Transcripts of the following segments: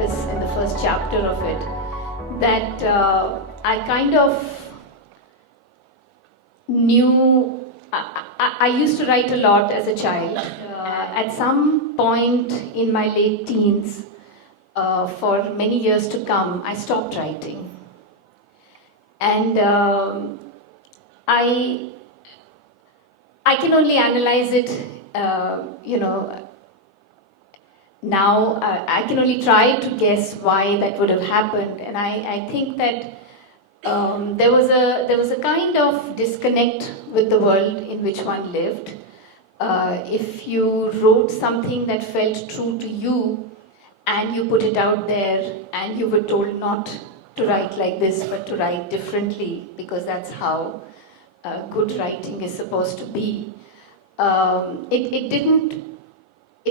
preface in the first chapter of it that I kind of knew. I used to write a lot as a child. At some point in my late teens, for many years to come, I stopped writing. And I can only analyze it, now. I can only try to guess why that would have happened. And I think that there was a kind of disconnect with the world in which one lived. If you wrote something that felt true to you and you put it out there and you were told not to write like this but to write differently because that's how good writing is supposed to be, it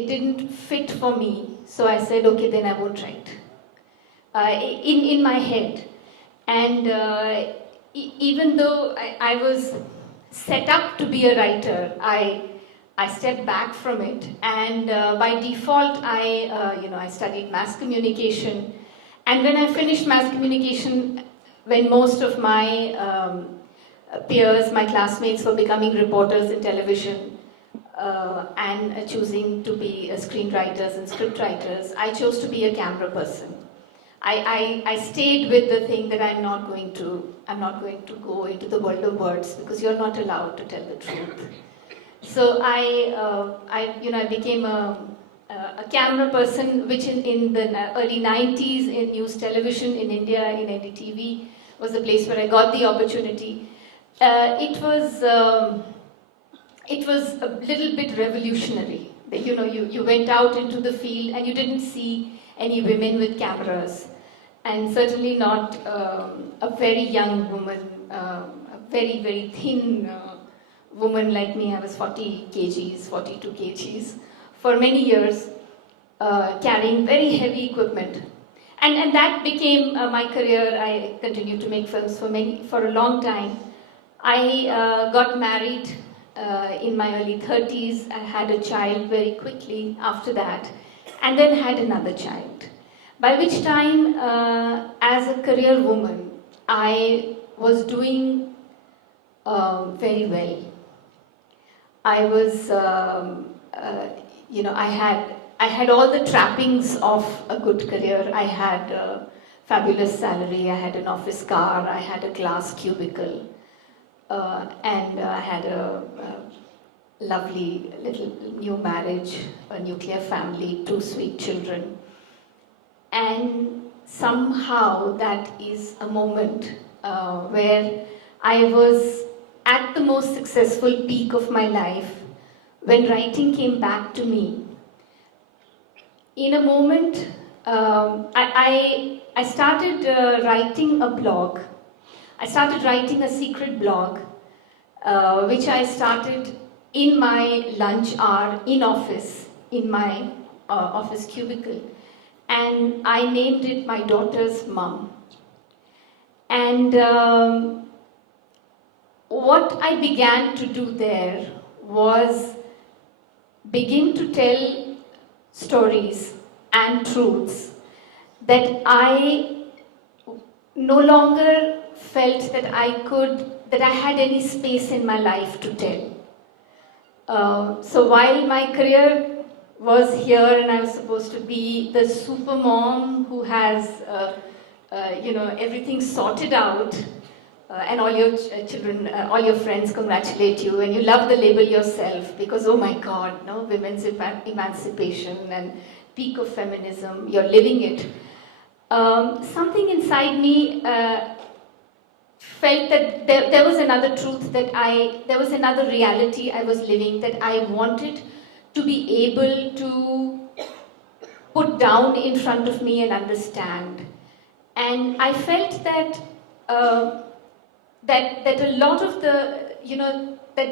didn't fit for me. So I said, okay, then I won't write. In my head. And even though I was set up to be a writer, I stepped back from it, and by default, I studied mass communication. And when I finished mass communication, when most of my peers, my classmates, were becoming reporters in television and choosing to be screenwriters and scriptwriters, I chose to be a camera person. I stayed with the thing that I'm not going to go into the world of words because you're not allowed to tell the truth. So I became a camera person, which in the early 90s in news television in India, in NDTV, was the place where I got the opportunity. It was a little bit revolutionary. You went out into the field and you didn't see any women with cameras, and certainly not a very young woman, a very, very thin woman like me. I was 42 kgs, for many years, carrying very heavy equipment. And that became my career. I continued to make films for a long time. I got married in my early 30s. I had a child very quickly after that, and then had another child. By which time, as a career woman, I was doing very well. I was, I had all the trappings of a good career. I had a fabulous salary, I had an office car, I had a glass cubicle, and I had a lovely little new marriage, a nuclear family, 2 sweet children. And somehow that is a moment where I was at the most successful peak of my life when writing came back to me. In a moment, I started writing a blog. I started writing a secret blog, which I started in my lunch hour in office, in my office cubicle. And I named it My Daughter's Mum. And what I began to do there was begin to tell stories and truths that I no longer felt that I had any space in my life to tell. So while my career was here and I was supposed to be the super mom who has, everything sorted out, and all your children, all your friends congratulate you, and you love the label yourself because, oh my God, no, women's emancipation and peak of feminism, you're living it. Something inside me felt that there was another truth there was another reality I was living that I wanted to be able to put down in front of me and understand. And I felt that that a lot of the, that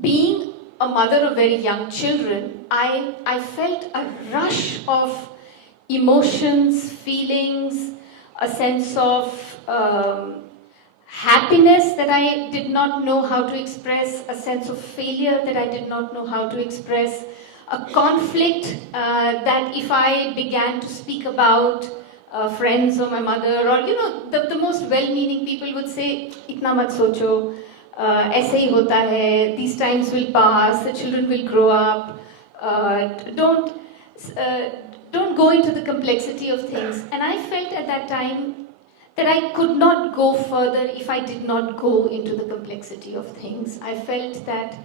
being a mother of very young children, I felt a rush of emotions, feelings, a sense of happiness that I did not know how to express, a sense of failure that I did not know how to express, a conflict that if I began to speak about friends or my mother or the most well-meaning people would say, "Itna mat socho, aise hi hota hai, these times will pass, the children will grow up, don't uh, don't go into the complexity of things." And I felt at that time that I could not go further if I did not go into the complexity of things. I felt that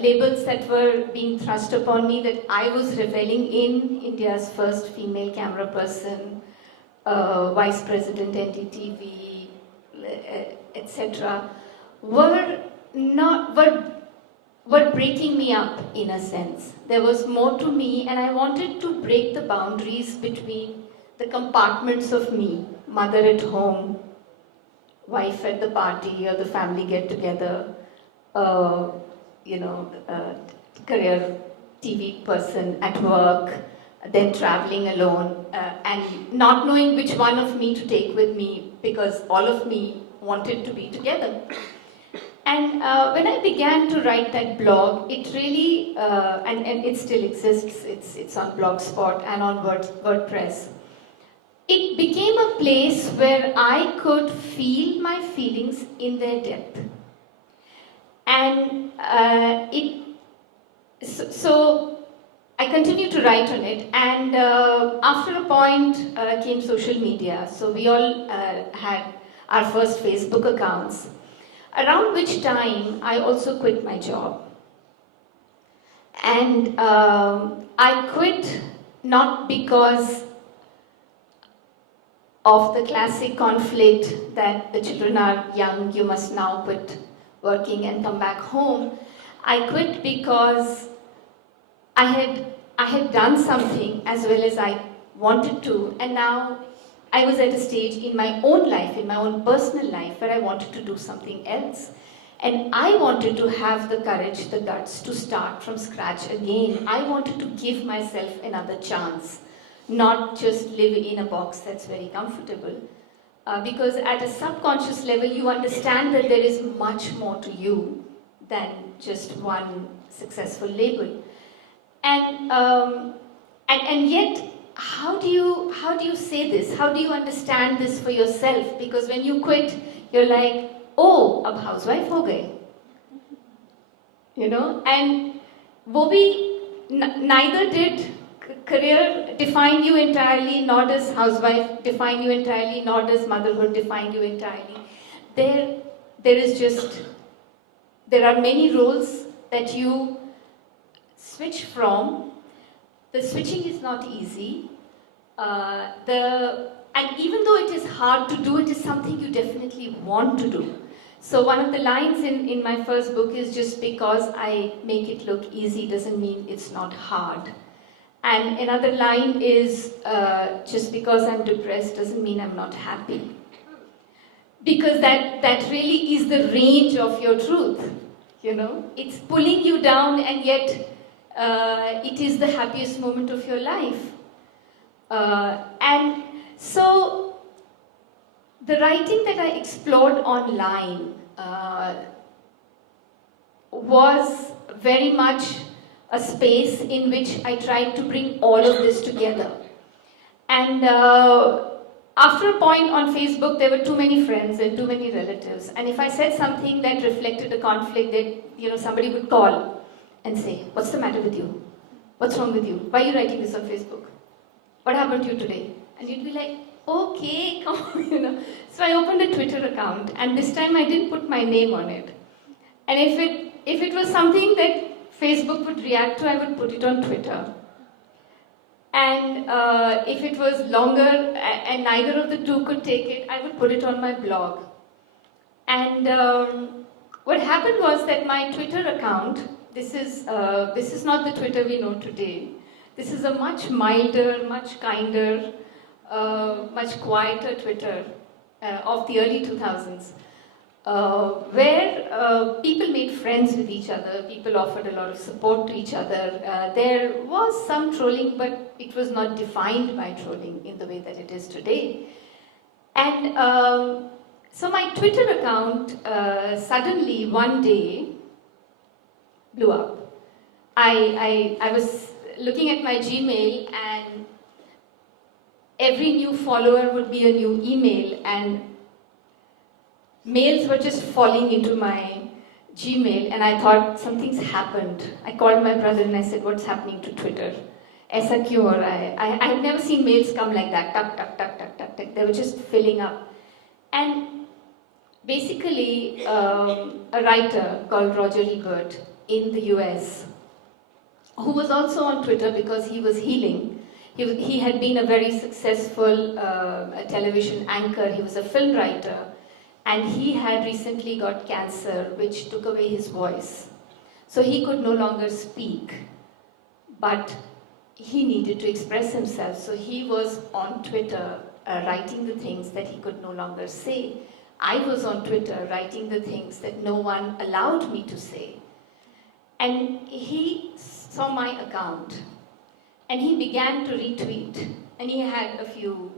labels that were being thrust upon me, that I was reveling in India's first female camera person, vice president NDTV, etc., were not were breaking me up in a sense. There was more to me, and I wanted to break the boundaries between the compartments of me, mother at home, wife at the party or the family get together, uh, career TV person at work, then traveling alone, and not knowing which one of me to take with me because all of me wanted to be together. And when I began to write that blog, it really, and it still exists, it's on Blogspot and on WordPress, it became a place where I could feel my feelings in their depth. And so I continued to write on it, and after a point came social media. So we all had our first Facebook accounts, around which time I also quit my job. And I quit not because of the classic conflict that the children are young, you must now quit working and come back home. I quit because I had done something as well as I wanted to, and now I was at a stage in my own life, in my own personal life, where I wanted to do something else. And I wanted to have the courage, the guts to start from scratch again. I wanted to give myself another chance, not just live in a box that's very comfortable. Because at a subconscious level, you understand that there is much more to you than just one successful label. And yet, how do you say this? How do you understand this for yourself? Because when you quit, you're like, oh, ab housewife ho gaye. And wo bhi, neither did career define you entirely, nor does housewife define you entirely, nor does motherhood define you entirely. There are many roles that you switch from. The switching is not easy. And even though it is hard to do, it is something you definitely want to do. So one of the lines in my first book is, just because I make it look easy doesn't mean it's not hard. And another line is, just because I'm depressed doesn't mean I'm not happy. Because that really is the range of your truth. It's pulling you down, and yet it is the happiest moment of your life. And so the writing that I explored online was very much a space in which I tried to bring all of this together. And after a point on Facebook, there were too many friends and too many relatives. And if I said something that reflected a conflict, that somebody would call and say, "What's the matter with you? What's wrong with you? Why are you writing this on Facebook? What happened to you today?" And you'd be like, "Okay, come on, So I opened a Twitter account, and this time I didn't put my name on it. And if it was something that Facebook would react to, I would put it on Twitter. And if it was longer and neither of the two could take it, I would put it on my blog. And what happened was that my Twitter account, this is not the Twitter we know today. This is a much milder, much kinder, much quieter Twitter of the early 2000s. Where people made friends with each other, people offered a lot of support to each other. There was some trolling, but it was not defined by trolling in the way that it is today. And so my Twitter account suddenly one day blew up. I was looking at my Gmail, and every new follower would be a new email, and mails were just falling into my Gmail, and I thought something's happened. I called my brother and I said, "What's happening to Twitter? ऐसा क्यों हो रहा है?" I had never seen mails come like that. Tuck, tuck, tuck, tuck, tuck, tuck. They were just filling up. And basically, a writer called Roger Ebert in the US, who was also on Twitter because he was healing. He had been a very successful television anchor. He was a film writer, and he had recently got cancer, which took away his voice. So he could no longer speak, but he needed to express himself. So he was on Twitter writing the things that he could no longer say. I was on Twitter writing the things that no one allowed me to say. And he saw my account, and he began to retweet, and he had a few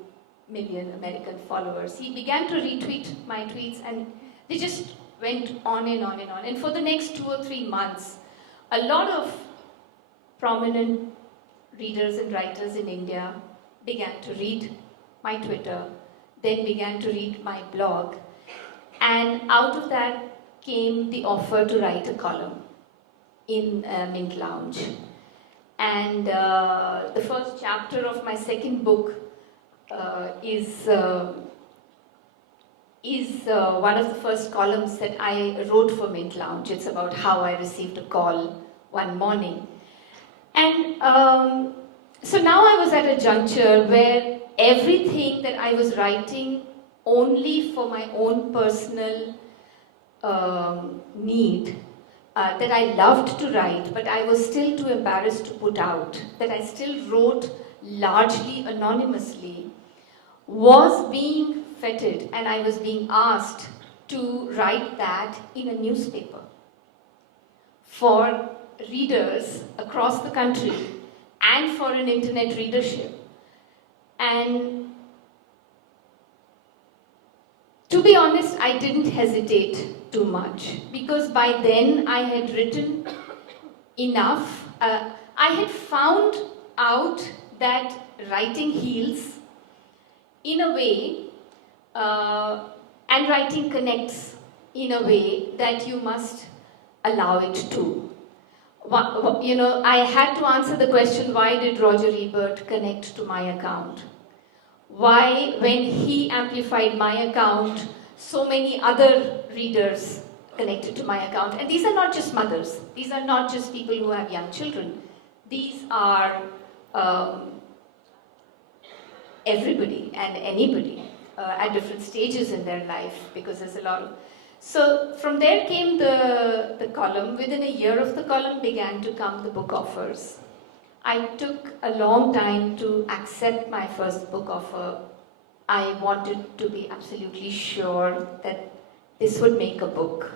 million American followers. He began to retweet my tweets, and they just went on and on and on. And for the next 2 or 3 months, a lot of prominent readers and writers in India began to read my Twitter, then began to read my blog, and out of that came the offer to write a column in Mint Lounge. And the first chapter of my second book is one of the first columns that I wrote for Mint Lounge. It's about how I received a call one morning. And so now I was at a juncture where everything that I was writing only for my own personal need, that I loved to write, but I was still too embarrassed to put out, that I still wrote largely anonymously, was being feted, and I was being asked to write that in a newspaper for readers across the country and for an internet readership. And to be honest, I didn't hesitate too much, because by then I had written enough. I had found out that writing heals in a way, and writing connects in a way that you must allow it to. You know, I had to answer the question, why did Roger Ebert connect to my account? Why, when he amplified my account, so many other readers connected to my account? And these are not just mothers. These are not just people who have young children. These are everybody and anybody at different stages in their life, because there's a lot of... So from there came the column. Within a year of the column began to come the book offers. I took a long time to accept my first book offer. I wanted to be absolutely sure that this would make a book.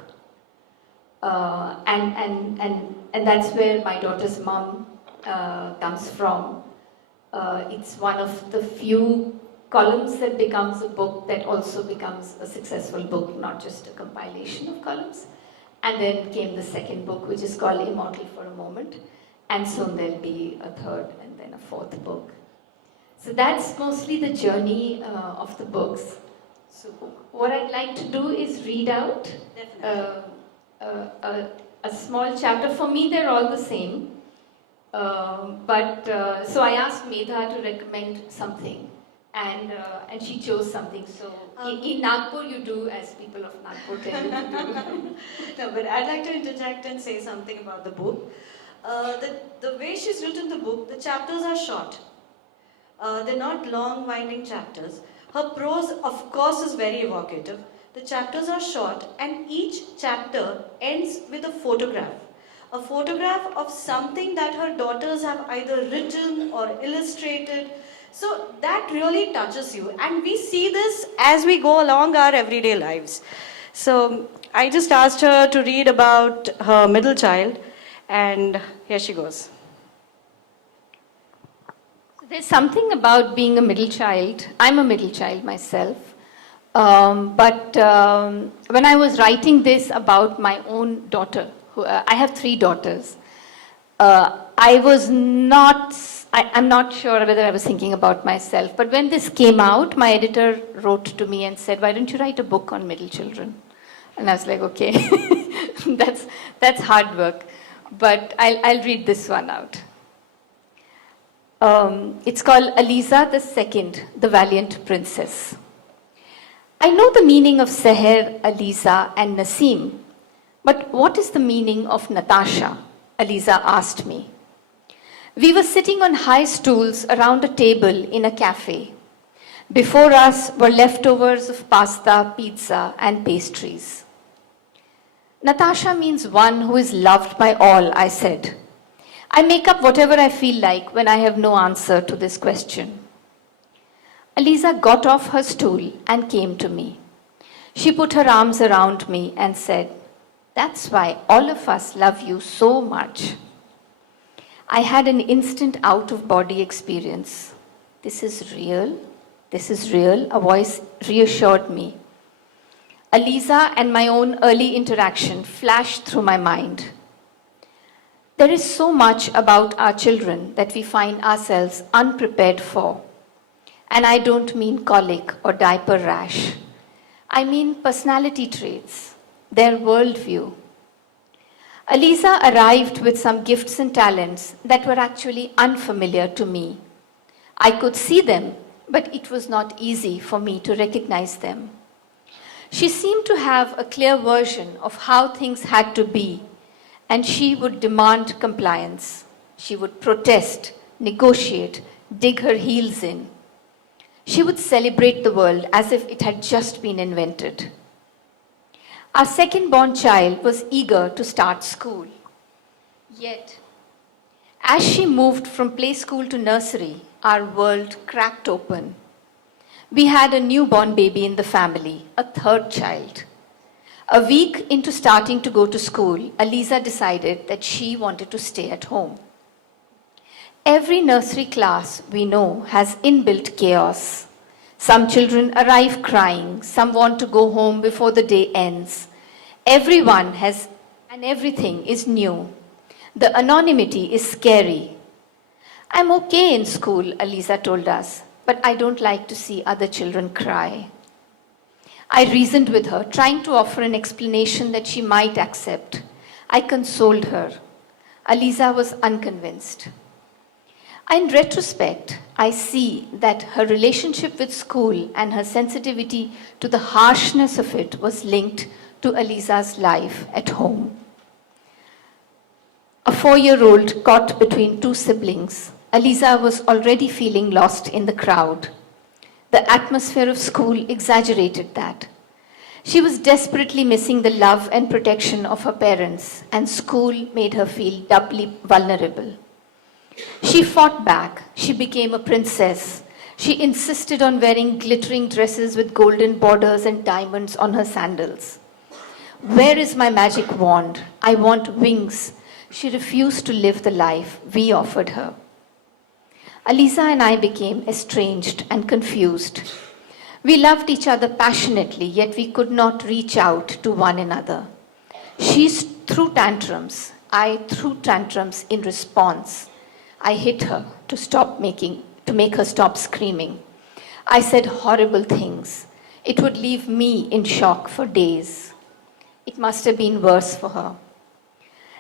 And that's where my daughter's mom comes from. It's one of the few columns that becomes a book that also becomes a successful book, not just a compilation of columns. And then came the second book, which is called Immortal for a Moment. And soon there'll be a third and then a fourth book. So that's mostly the journey of the books. So what I'd like to do is read out a small chapter. For me, they're all the same. So I asked Medha to recommend something. And she chose something. So in Nagpur, you do as people of Nagpur tend to do. No, but I'd like to interject and say something about the book. The way she's written the book, the chapters are short. They're not long, winding chapters. Her prose, of course, is very evocative. The chapters are short, and each chapter ends with a photograph. A photograph of something that her daughters have either written or illustrated. So that really touches you, and we see this as we go along our everyday lives. So I just asked her to read about her middle child, and here she goes. There's something about being a middle child. I'm a middle child myself. But when I was writing this about my own daughter, I have 3 daughters, I was not, I'm not sure whether I was thinking about myself, but when this came out, my editor wrote to me and said, "Why don't you write a book on middle children?" And I was like, okay, that's hard work, but I'll read this one out. It's called Aliza II, the Valiant Princess. I know the meaning of Seher, Aliza, and Nasim, but what is the meaning of Natasha? Aliza asked me. We were sitting on high stools around a table in a cafe. Before us were leftovers of pasta, pizza, and pastries. Natasha means one who is loved by all, I said. I make up whatever I feel like when I have no answer to this question. Aliza got off her stool and came to me. She put her arms around me and said, "That's why all of us love you so much." I had an instant out-of-body experience. This is real. This is real. A voice reassured me. Aliza and my own early interaction flashed through my mind. There is so much about our children that we find ourselves unprepared for. And I don't mean colic or diaper rash. I mean personality traits, their worldview. Aliza arrived with some gifts and talents that were actually unfamiliar to me. I could see them, but it was not easy for me to recognize them. She seemed to have a clear version of how things had to be, and she would demand compliance. She would protest, negotiate, dig her heels in. She would celebrate the world as if it had just been invented. Our second-born child was eager to start school. Yet, as she moved from play school to nursery, our world cracked open. We had a newborn baby in the family, a third child. A week into starting to go to school, Aliza decided that she wanted to stay at home. Every nursery class we know has inbuilt chaos. Some children arrive crying, some want to go home before the day ends. Everyone has, and everything is new. The anonymity is scary. I'm okay in school, Aliza told us, but I don't like to see other children cry. I reasoned with her, trying to offer an explanation that she might accept. I consoled her. Aliza was unconvinced. In retrospect, I see that her relationship with school and her sensitivity to the harshness of it was linked to Aliza's life at home. A 4-year-old caught between two siblings, Aliza was already feeling lost in the crowd. The atmosphere of school exaggerated that. She was desperately missing the love and protection of her parents, and school made her feel doubly vulnerable. She fought back. She became a princess. She insisted on wearing glittering dresses with golden borders and diamonds on her sandals. Where is my magic wand? I want wings. She refused to live the life we offered her. Aliza and I became estranged and confused. We loved each other passionately, yet we could not reach out to one another. She threw tantrums. I threw tantrums in response. I hit her to make her stop screaming. I said horrible things. It would leave me in shock for days. It must have been worse for her.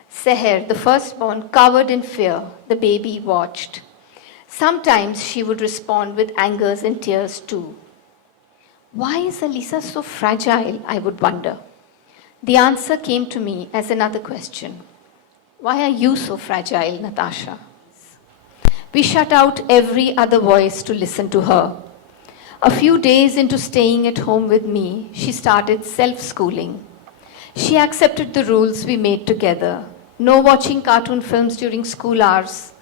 Seher, the firstborn, cowered in fear. The baby watched. Sometimes she would respond with angers and tears too. Why is Aliza so fragile, I would wonder. The answer came to me as another question. Why are you so fragile, Natasha? We shut out every other voice to listen to her. A few days into staying at home with me, she started self-schooling. She accepted the rules we made together. No watching cartoon films during school hours.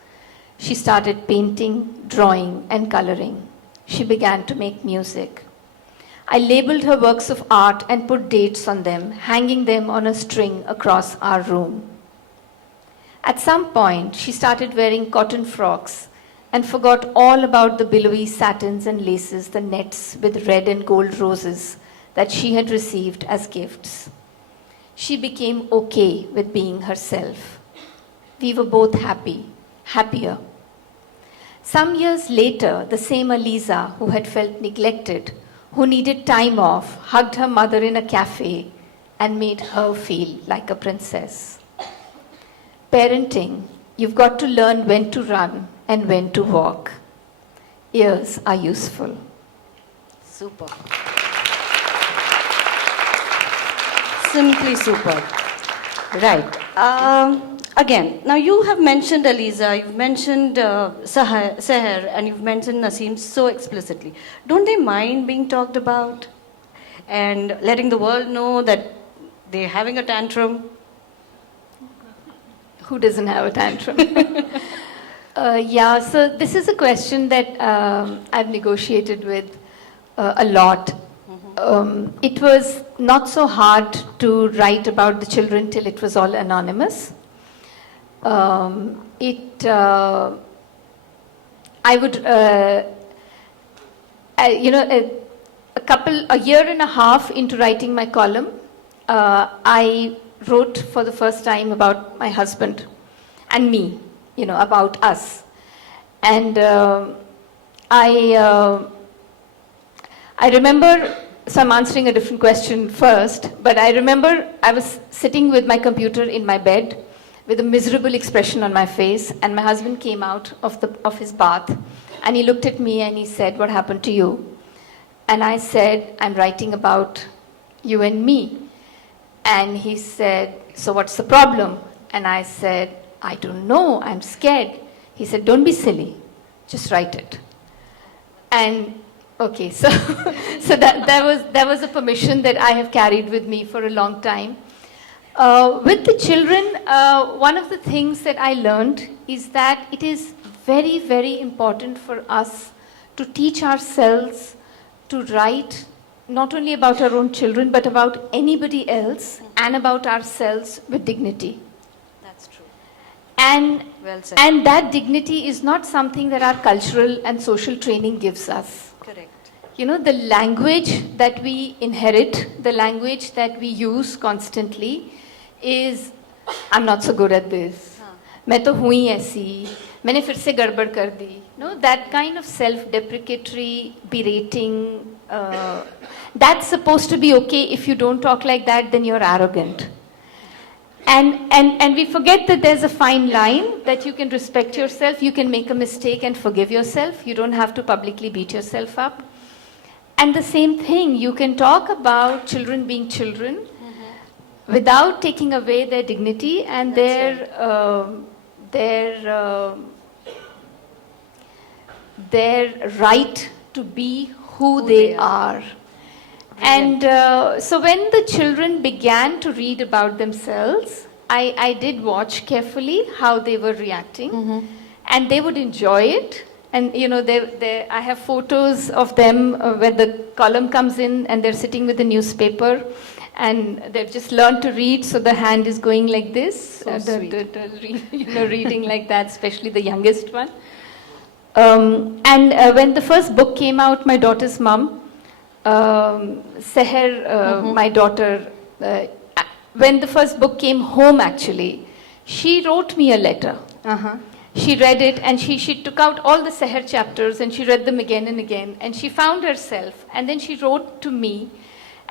She started painting, drawing, and coloring. She began to make music. I labeled her works of art and put dates on them, hanging them on a string across our room. At some point, she started wearing cotton frocks and forgot all about the billowy satins and laces, the nets with red and gold roses that she had received as gifts. She became okay with being herself. We were both happy, happier. Some years later, the same Aliza who had felt neglected, who needed time off, hugged her mother in a cafe and made her feel like a princess. Parenting, you've got to learn when to run and when to walk. Ears are useful. Super. Simply super. Right. Again, now you have mentioned Aliza, you've mentioned Seher, and you've mentioned Naseem so explicitly. Don't they mind being talked about and letting the world know that they're having a tantrum? Who doesn't have a tantrum? Yeah, so this is a question that I've negotiated with a lot. It was not so hard to write about the children till it was all anonymous. I would, a year and a half into writing my column, I wrote for the first time about my husband and me, about us. And I remember, so I'm answering a different question first, but I remember I was sitting with my computer in my bed with a miserable expression on my face, and my husband came out of his bath, and he looked at me and he said, "What happened to you?" And I said, "I'm writing about you and me." And he said, "So what's the problem?" And I said, "I don't know, I'm scared." He said, "Don't be silly, just write it." And okay, so that was a permission that I have carried with me for a long time. With the children, one of the things that I learned is that it is very, very important for us to teach ourselves to write not only about our own children, but about anybody else and about ourselves with dignity. That's true. And, well said. And that dignity is not something that our cultural and social training gives us. Correct. The language that we inherit, the language that we use constantly is, "I'm not so good at this. मैं तो हुई ऐसी, मैंने फिर से गड़बड़ कर दी." That kind of self-deprecatory, berating, that's supposed to be okay. If you don't talk like that, then you're arrogant. And we forget that there's a fine line, that you can respect yourself, you can make a mistake and forgive yourself. You don't have to publicly beat yourself up. And the same thing, you can talk about children being children without taking away their dignity and their right to be who they are. And so when the children began to read about themselves, I did watch carefully how they were reacting, and they would enjoy it. And I have photos of them where the column comes in and they're sitting with the newspaper and they've just learned to read, so the hand is going like this, reading like that, especially the youngest one. And when the first book came out, my daughter's mom, Seher, my daughter, when the first book came home actually, she wrote me a letter. She read it and she took out all the Seher chapters and she read them again and again, and she found herself, and then she wrote to me.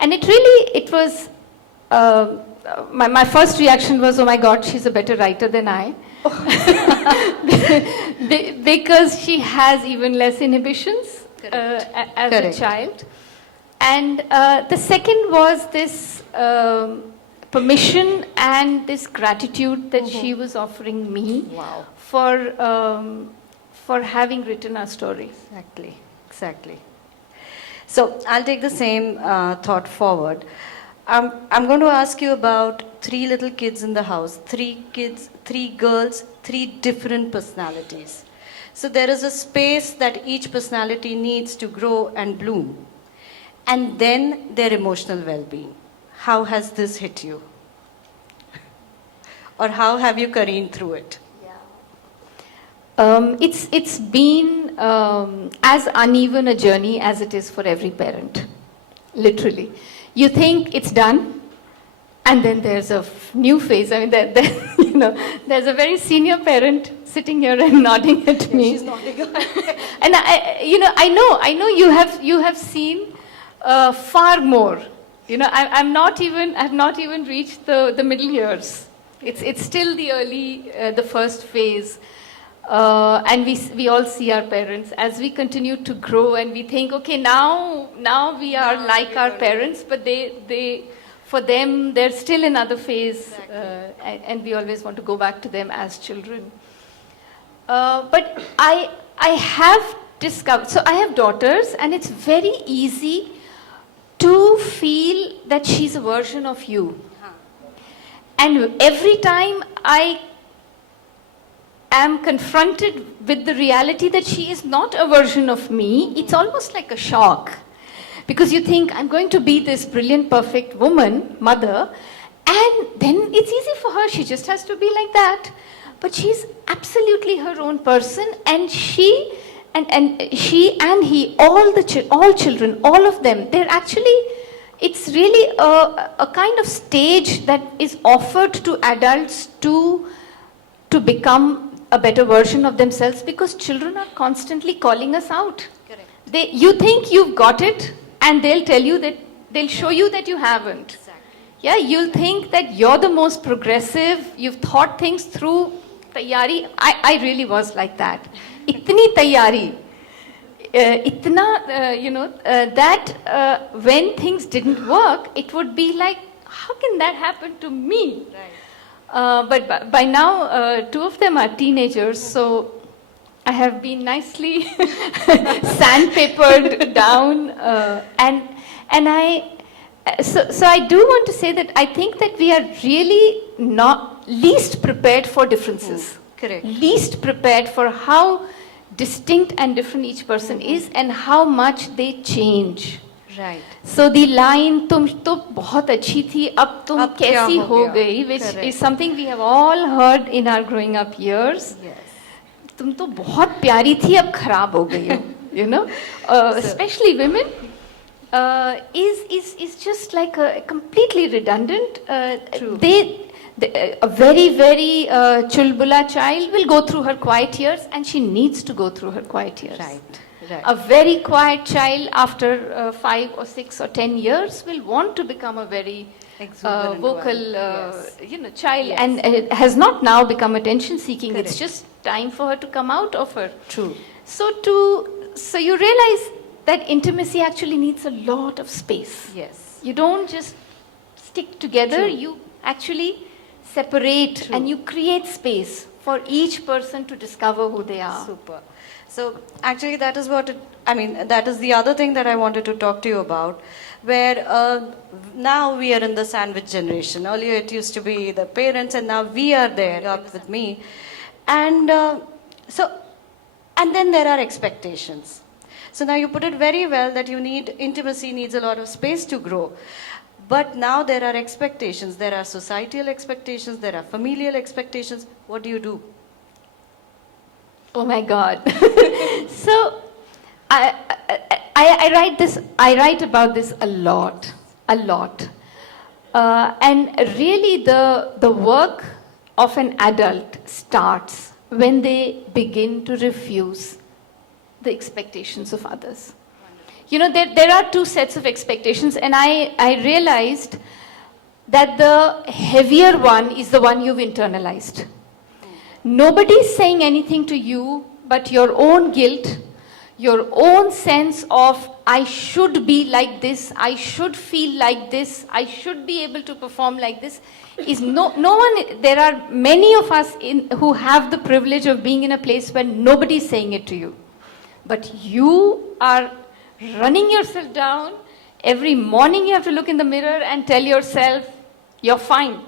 And it was, my first reaction was, "Oh my God, she's a better writer than I." Because she has even less inhibitions as a child. And the second was this permission and this gratitude that she was offering me for having written our story. Exactly. So I'll take the same thought forward. I'm going to ask you about 3 little kids in the house, 3 kids, 3 girls, 3 different personalities. So there is a space that each personality needs to grow and bloom. And then their emotional well-being. How has this hit you? Or how have you careened through it? It's been as uneven a journey as it is for every parent, literally. You think it's done, and then there's a new phase. I mean, there's a very senior parent sitting here and nodding at me. She's nodding. And I know you have seen far more. I've not even reached the middle years. It's still the early, the first phase. And we all see our parents as we continue to grow, and we think, okay, now we are like our parents, but for them, they're still in another phase, and we always want to go back to them as children. But I have discovered, so I have daughters, and it's very easy to feel that she's a version of you. And every time I am confronted with the reality that she is not a version of me, it's almost like a shock. Because you think, I'm going to be this brilliant, perfect woman, mother, and then it's easy for her, she just has to be like that. But she's absolutely her own person, and she and he, all children, all of them, they're actually, it's really a kind of stage that is offered to adults to become a better version of themselves, because children are constantly calling us out. Correct. You think you've got it, and they'll tell you that, they'll show you that you haven't. Exactly. Yeah, you'll think that you're the most progressive, you've thought things through. Tayyari, I really was like that. Itni tayyari. That when things didn't work, it would be like, how can that happen to me? Right. But by now, two of them are teenagers, so I have been nicely sandpapered down, so I do want to say that I think that we are really not least prepared for differences. Correct. Least prepared for how distinct and different each person is, and how much they change. Right. So the line "तुम तो बहुत अच्छी थी, अब तुम अब क्या कैसी हो हो गया?" गई," which Correct. is something we have all heard in our growing up years. Yes. तुम तो बहुत प्यारी थी, अब खराब हो गई हो. Especially women, is just like a completely redundant. True. A very, very chulbula child will go through her quiet years, and she needs to go through her quiet years. Right. Right. A very quiet child after 5 or 6 or 10 years will want to become a very Exuberant vocal, one. Yes. child, Yes. and it has not now become attention seeking. It's Correct. just time for her to come out of her. True. So you realize that intimacy actually needs a lot of space. Yes. You don't just stick together. True. You actually separate, True. and you create space for each person to discover who they are. Super. So actually that is that is the other thing that I wanted to talk to you about, where now we are in the sandwich generation. Earlier it used to be the parents, and now we are there up with me. And and then there are expectations. So now you put it very well that intimacy needs a lot of space to grow. But now there are expectations. There are societal expectations. There are familial expectations. What do you do? Oh my God. So I write this. I write about this a lot. And really, the work of an adult starts when they begin to refuse the expectations of others. There are two sets of expectations, and I realized that the heavier one is the one you've internalized. Nobody's saying anything to you but your own guilt, your own sense of, I should be like this, I should feel like this, I should be able to perform like this. Is no one. There are many of us who have the privilege of being in a place where nobody's saying it to you, but you are running yourself down. Every morning you have to look in the mirror and tell yourself, you're fine,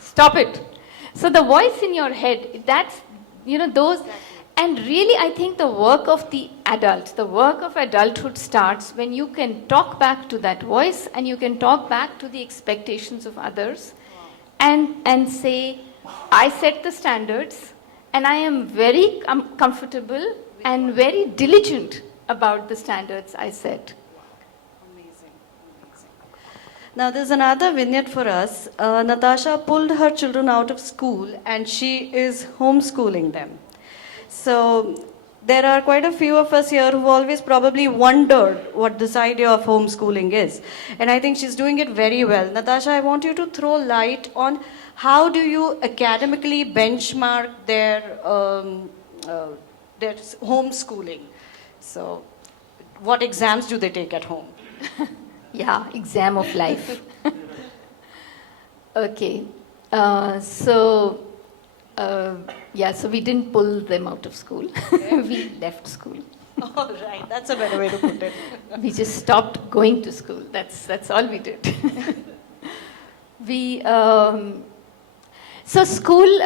stop it. So the voice in your head, that's, those. Exactly. And really, I think the work of the adult, the work of adulthood starts when you can talk back to that voice, and you can talk back to the expectations of others. Wow. And say, I set the standards, and I am very comfortable and very diligent about the standards I set. Amazing. Now, there's another vignette for us. Natasha pulled her children out of school and she is homeschooling them. So, there are quite a few of us here who've always probably wondered what this idea of homeschooling is. And I think she's doing it very well. Natasha, I want you to throw light on how do you academically benchmark their homeschooling. So, what exams do they take at home? Yeah, exam of life. Okay. So we didn't pull them out of school. We left school. All right, that's a better way to put it. We just stopped going to school. That's all we did. we so school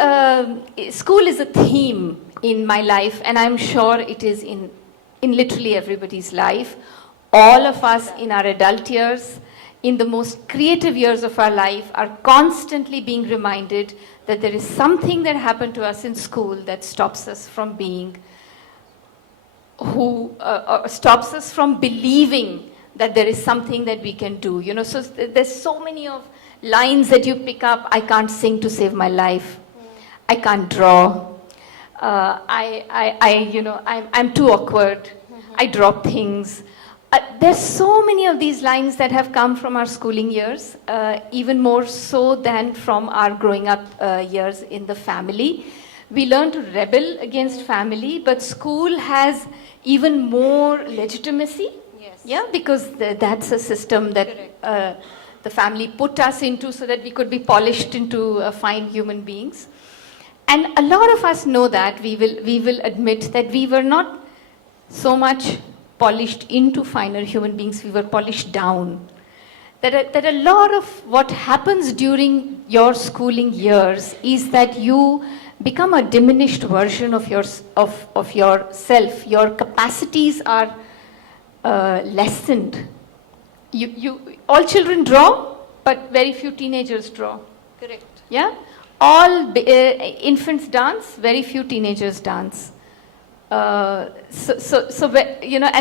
is a theme in my life, and I'm sure it is in literally everybody's life. All of us in our adult years, in the most creative years of our life, are constantly being reminded that there is something that happened to us in school that stops us from being stops us from believing that there is something that we can do. You know, so there's so many of lines that you pick up. I can't sing to save my life. I can't draw. I'm too awkward. I drop things. There's so many of these lines that have come from our schooling years, even more so than from our growing up years in the family. We learn to rebel against family, but school has even more legitimacy. Yes. Yeah, because that's a system that the family put us into so that we could be polished into fine human beings. And a lot of us know that. We will admit that we were not so much polished into finer human beings, we were polished down. That a lot of what happens during your schooling years is that you become a diminished version of yourself. Your capacities are lessened. All children draw, but very few teenagers draw. Correct. Yeah? All infants dance, very few teenagers dance. And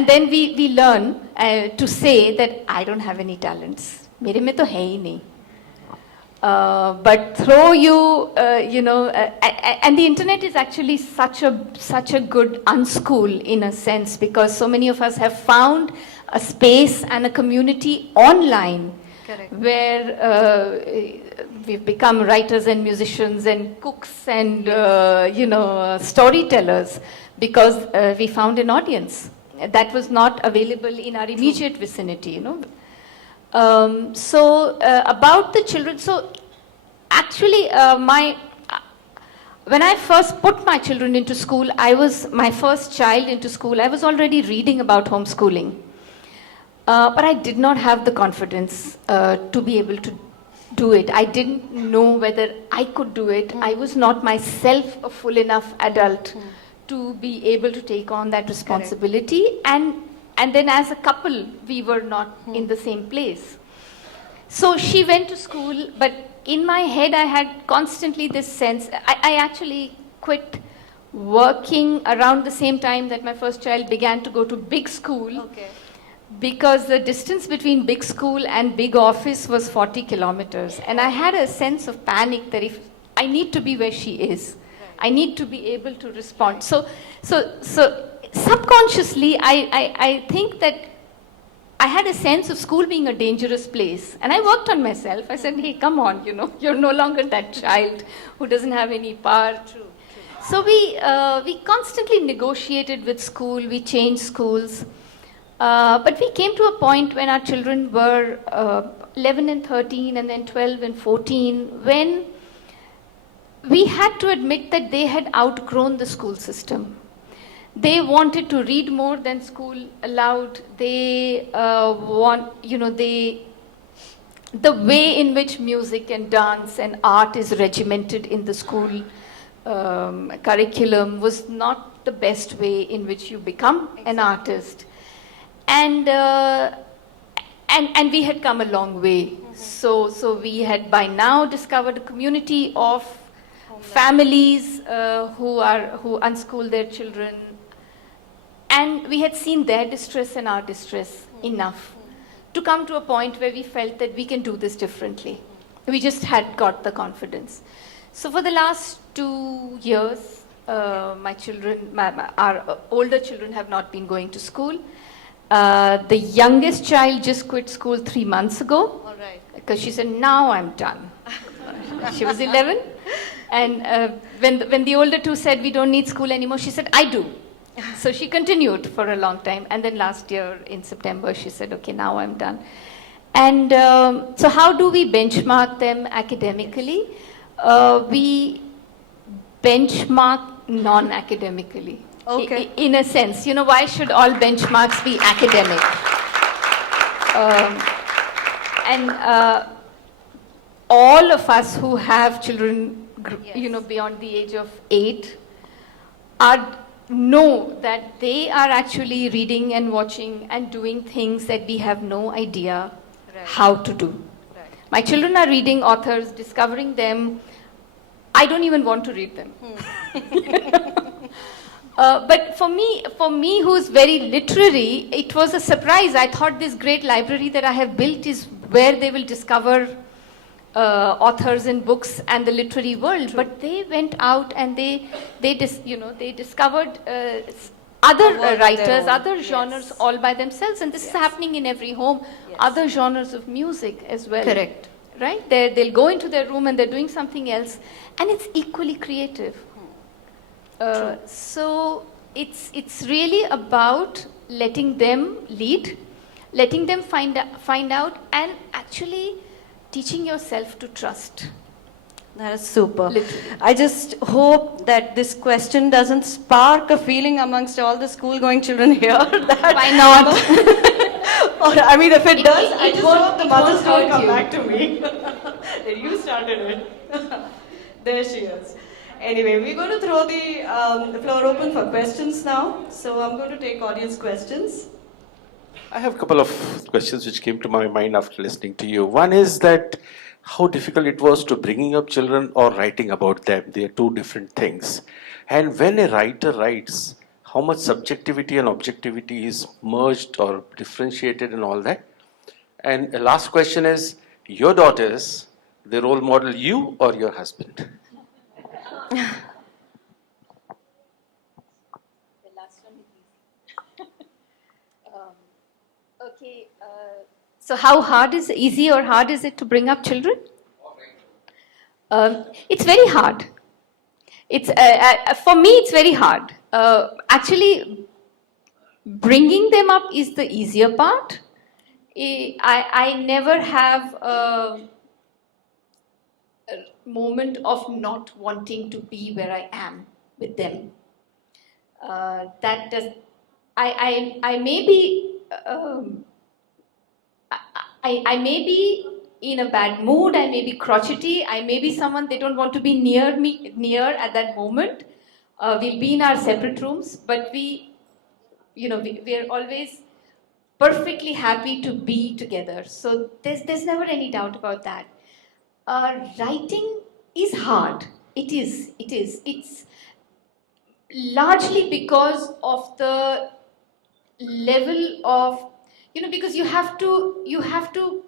then we learn to say that I don't have any talents. मेरे में तो है ही नहीं. But throw you, and the internet is actually such a good unschool in a sense, because so many of us have found a space and a community online. Correct. Where we've become writers and musicians and cooks and storytellers, because we found an audience that was not available in our immediate vicinity. About the children, so actually when I first put my children into school, my first child into school, I was already reading about homeschooling. But I did not have the confidence to be able to do it. I didn't know whether I could do it. I was not myself a full enough adult to be able to take on that responsibility. And then as a couple, we were not in the same place. So she went to school, but in my head I had constantly this sense. I actually quit working around the same time that my first child began to go to big school. Okay. Because the distance between big school and big office was 40 kilometers. And I had a sense of panic that if I need to be where she is, I need to be able to respond. So subconsciously, I think that I had a sense of school being a dangerous place. And I worked on myself. I said, hey, come on, you're no longer that child who doesn't have any power. True. So we constantly negotiated with school. We changed schools. But we came to a point when our children were 11 and 13 and then 12 and 14, when we had to admit that they had outgrown the school system. They wanted to read more than school allowed. They the way in which music and dance and art is regimented in the school curriculum was not the best way in which you become an artist. And we had come a long way. So we had by now discovered a community of families who unschool their children, and we had seen their distress and our distress enough to come to a point where we felt that we can do this differently. We just had got the confidence. So for the last 2 years, our older children have not been going to school. The youngest child just quit school 3 months ago. All right. Because she said, now I'm done. She was 11. And when the older two said, we don't need school anymore, she said, I do. So she continued for a long time. And then last year in September, she said, okay, now I'm done. And so how do we benchmark them academically? We benchmark non-academically. Okay. In a sense, why should all benchmarks be academic? And all of us who have children, beyond the age of 8, know that they are actually reading and watching and doing things that we have no idea how to do. Right. My children are reading authors, discovering them. I don't even want to read them. But for me, who's very literary, it was a surprise. I thought this great library that I have built is where they will discover authors and books and the literary world. True. But they went out and they discovered other writers, other genres all by themselves. And this is happening in every home. Yes. Other genres of music as well. Correct. Right? They'll go into their room and they're doing something else, and it's equally creative. So it's really about letting them lead, letting them find out, and actually teaching yourself to trust. That is super. Literally. I just hope that this question doesn't spark a feeling amongst all the school-going children here. That Why not? Or, I mean, if it does, I it just won't- hope the it mothers won't don't hurt come you. back to me. You started it. There she is. Anyway, we're going to throw the floor open for questions now. So I'm going to take audience questions. I have a couple of questions which came to my mind after listening to you. One is that how difficult it was to bringing up children or writing about them. They are two different things. And when a writer writes, how much subjectivity and objectivity is merged or differentiated and all that. And the last question is, your daughters, they role model you or your husband? Okay. So how easy or hard is it to bring up children? It's very hard. It's for me, it's very hard. Actually, bringing them up is the easier part. I never have a moment of not wanting to be where I am with them. That does. I may be. I may be in a bad mood, I may be crotchety, I may be someone they don't want to be near at that moment. We'll be in our separate rooms, but we are always perfectly happy to be together. So there's never any doubt about that. Writing is hard. It is. It's largely because of the level of, because you have to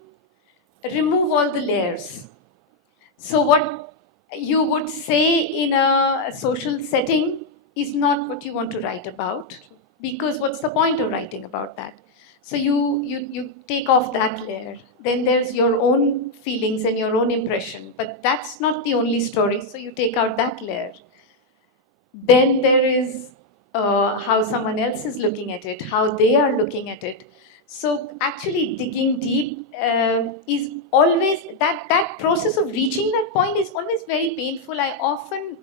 remove all the layers. So what you would say in a social setting is not what you want to write about, because what's the point of writing about that? So you take off that layer. Then there's your own feelings and your own impression, but that's not the only story, so you take out that layer. Then there is how someone else is looking at it, how they are looking at it. So actually digging deep is always, that process of reaching that point is always very painful. I often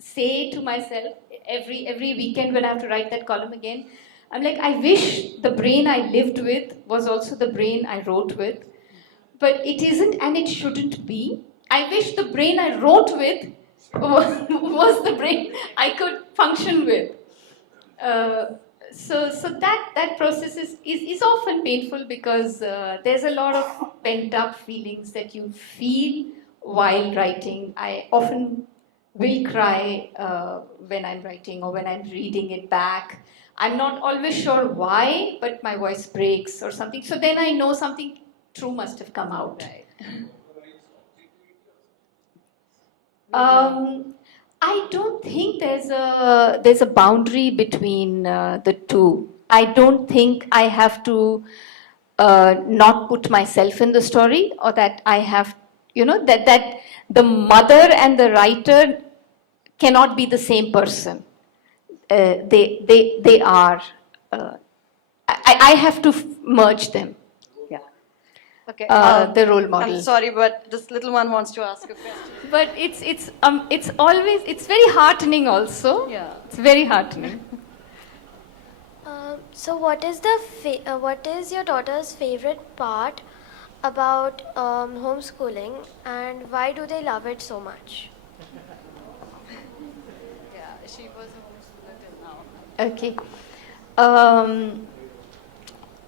say to myself every weekend when I have to write that column again, I'm like, I wish the brain I lived with was also the brain I wrote with. But it isn't, and it shouldn't be. I wish the brain I wrote with was the brain I could function with. So that process is often painful, because there's a lot of pent up feelings that you feel while writing. I often will cry when I'm writing or when I'm reading it back. I'm not always sure why, but my voice breaks or something. So then I know something true must have come out. Right. I don't think there's a boundary between the two. I don't think I have to not put myself in the story, or that I have, that the mother and the writer cannot be the same person. They are. Uh, I have to merge them. Yeah. Okay. The role model. I'm sorry, but this little one wants to ask a question. But it's always, it's very heartening also. Yeah. It's very heartening. So, what is your daughter's favorite part about homeschooling, and why do they love it so much? Yeah, she was a homeschooler till now. Okay. Um,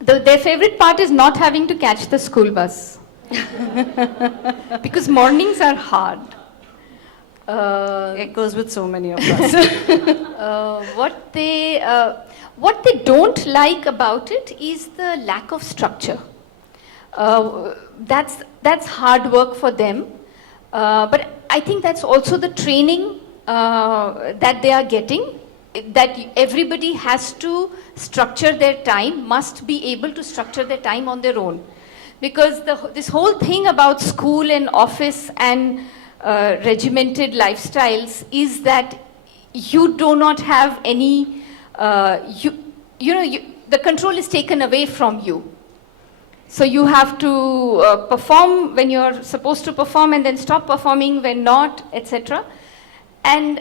their favorite part is not having to catch the school bus. Because mornings are hard. It goes with so many of us. What they don't like about it is the lack of structure. That's hard work for them. But I think that's also the training that they are getting. That everybody has to structure their time, must be able to structure their time on their own. Because this whole thing about school and office and regimented lifestyles is that you do not have any, the control is taken away from you. So you have to perform when you're supposed to perform and then stop performing when not, etc. And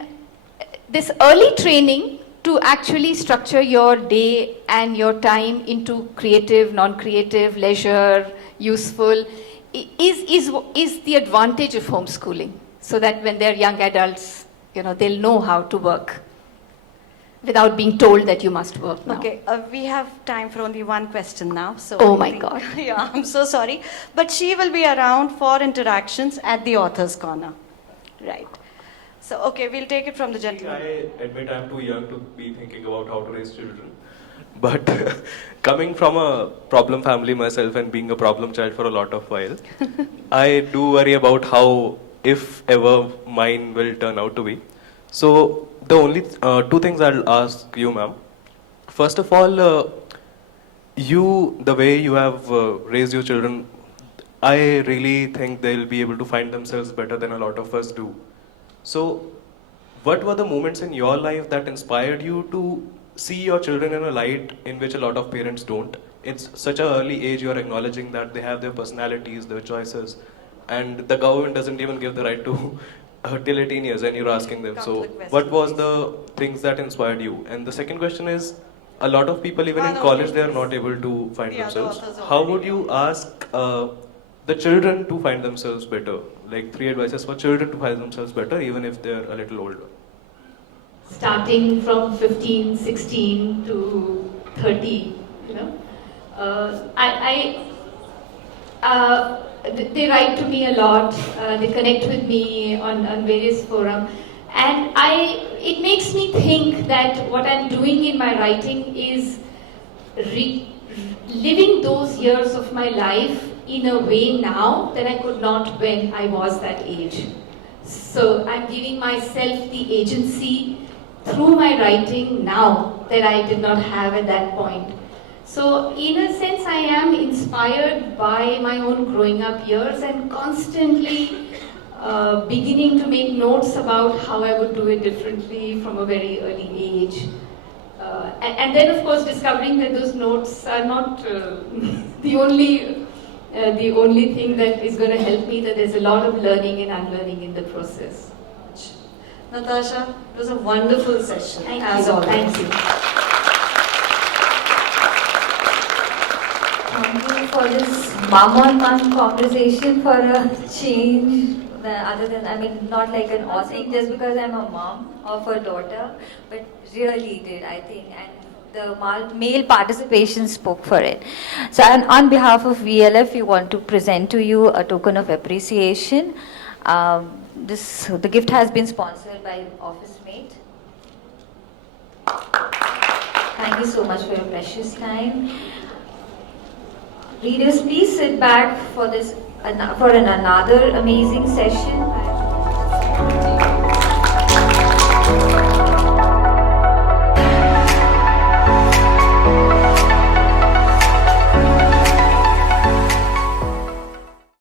this early training to actually structure your day and your time into creative, non-creative, leisure, useful, is the advantage of homeschooling. So that when they're young adults, they'll know how to work without being told that you must work now. Okay, we have time for only one question now. So Oh I my think- God. Yeah, I'm so sorry. But she will be around for interactions at the author's corner. Right. So, okay, we'll take it from the gentleman. I admit I'm too young to be thinking about how to raise children. But coming from a problem family myself and being a problem child for a lot of while, I do worry about how, if ever, mine will turn out to be. So the only two things I'll ask you, ma'am. First of all, the way you have raised your children, I really think they'll be able to find themselves better than a lot of us do. So, what were the moments in your life that inspired you to see your children in a light in which a lot of parents don't? It's such an early age, you're acknowledging that they have their personalities, their choices, and the government doesn't even give the right to till 18 years, and you're asking them. Come So, to the question, what was please. the things that inspired you? And the second question is, a lot of people, even in No, college, they are please. not able to find Yeah, the themselves. authors How already would you ask the children to find themselves better? Like 3 advices for children to find themselves better, even if they're a little older. Starting from 15, 16 to 30, they write to me a lot, they connect with me on various forums, and it makes me think that what I'm doing in my writing is living those years of my life in a way now that I could not when I was that age. So I'm giving myself the agency through my writing now that I did not have at that point. So in a sense, I am inspired by my own growing up years and constantly beginning to make notes about how I would do it differently from a very early age. And then, of course, discovering that those notes are not the only thing that is going to help me, that there's a lot of learning and unlearning in the process. Natasha, it was a wonderful session. Thank as you. always. Thank you. Thank you for this mom-on-mom conversation for a change. Other than, not like an awesome, just because I'm a mom of a daughter, but really did, I think. And the male participation spoke for it. So, on behalf of VLF, we want to present to you a token of appreciation. the gift has been sponsored by Office Mate. Thank you so much for your precious time. Readers, please sit back for another amazing session.